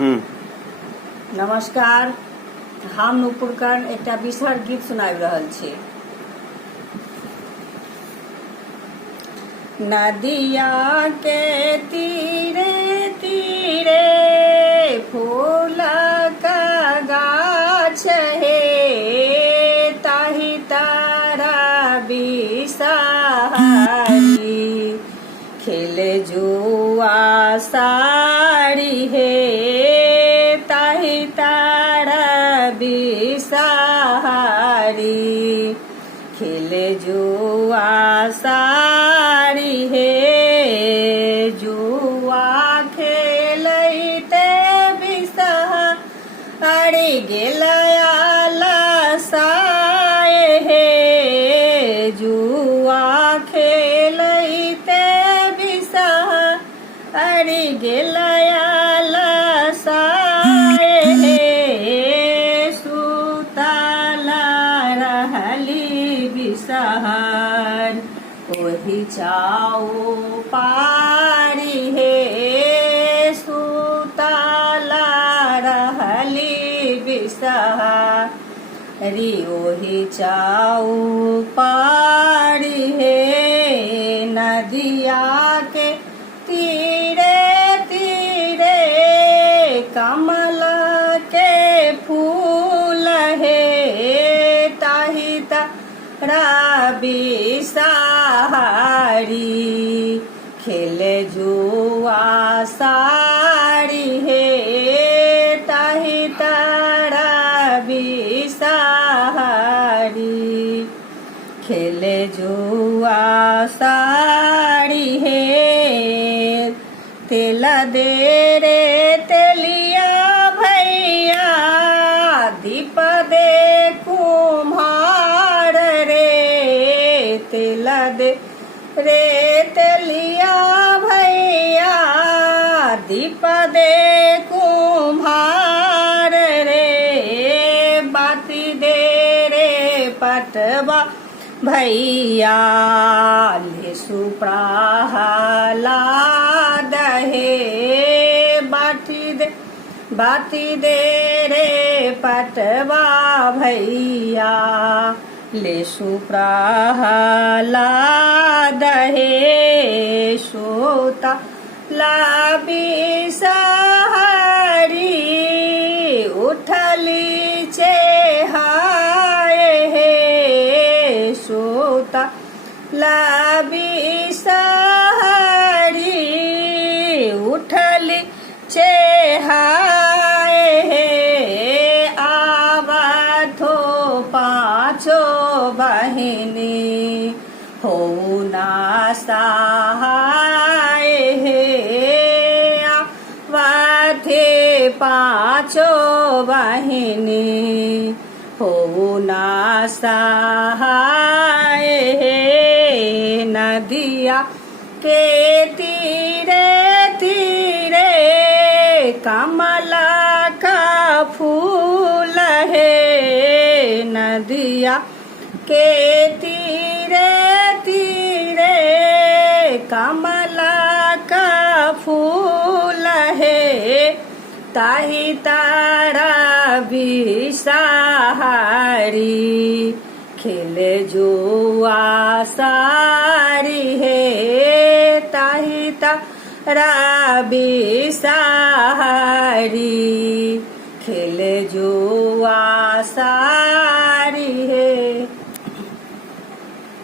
नमस्कार। हम नुपुरकर्ण एक विषहर गीत सुनाबि रहल छी। नदिया के तीरे तीरे फूलक गाछ हे, ताहि तारा बिसहरी खेले जुआ साड़ी हे, ताहि तारा बिसहरी खेले जुआ साड़ी हे। जुआ खेलैते बिसहरी गेलया लसाए हे, जुआ खेलैते बिसहरी गेलया लसाए हे। सुतला रहली बिसहर ओहि चाऊ पारी हे, सुतला रहली बिसहरी ओहि चाऊ पारी हे। नदिया के तीरे तीरे कमल के फूल हे, ताहि तारा बिसहरी खेले जुआ साड़ी हे, ताहि तारा बिसहरी खेले जुआ साड़ी हे। तेल दे रे तेलिया भैया, दीप दे कुम्हार रे, तेल दे रे तेलिया भैया, दीप दे कुम्हार रे, बाती दे रे पटवा भैया, लेसु प्रहलाद हे, बाती दे रे पटवा भैया, लेसु प्रहलाद हे। सुतला बिसहरी उठली चेहाए हे, सुतला बिसहरी उठली चेहाए हे। आवथो पाँचो बहिनी हो ना सहाय हे, आवथे पाँचो बहिनी हो ना सहाय हे। नदिया के तीरे तीरे कमल का फूल हे, नदिया के तीरे तीरे कमल का फूल हे, ताहि तारा बिसहरी खेले जुआ साड़ी हे, ताहि तारा बिसहरी खेले जुआ साड़ी।